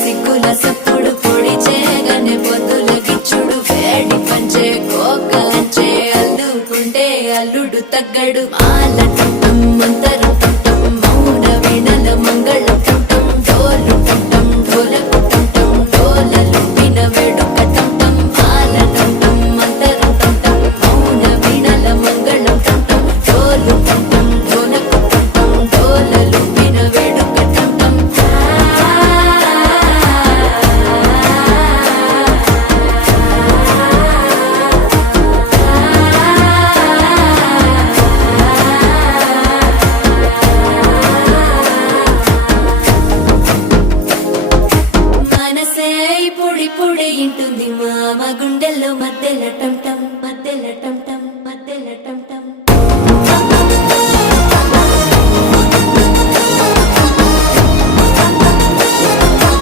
సిగ్గుల సప్పుడు పొడి చేయగానే పొద్దుల గిచ్చుడు వేడి పంచే కోకలంచే అల్లుకుంటే అల్లుడు తగ్గడు మాల టుంటం మంతరు టుంటం మౌన వీణల మంగళ టుంటం డోలు టుంటం ఢోలకు టుంటం డోలలు విన వేడుక టుంటం మాల టుంటం మంతరు టుంటం మౌన వీణల మంగళ టుంటం డోలు టుంటం ఢోలకు టుంటం డోలలు విన వేడుక టుంటం మనసే పొడి పొడి ఇంటుంది మామ గుండెల్లో మధ్యలో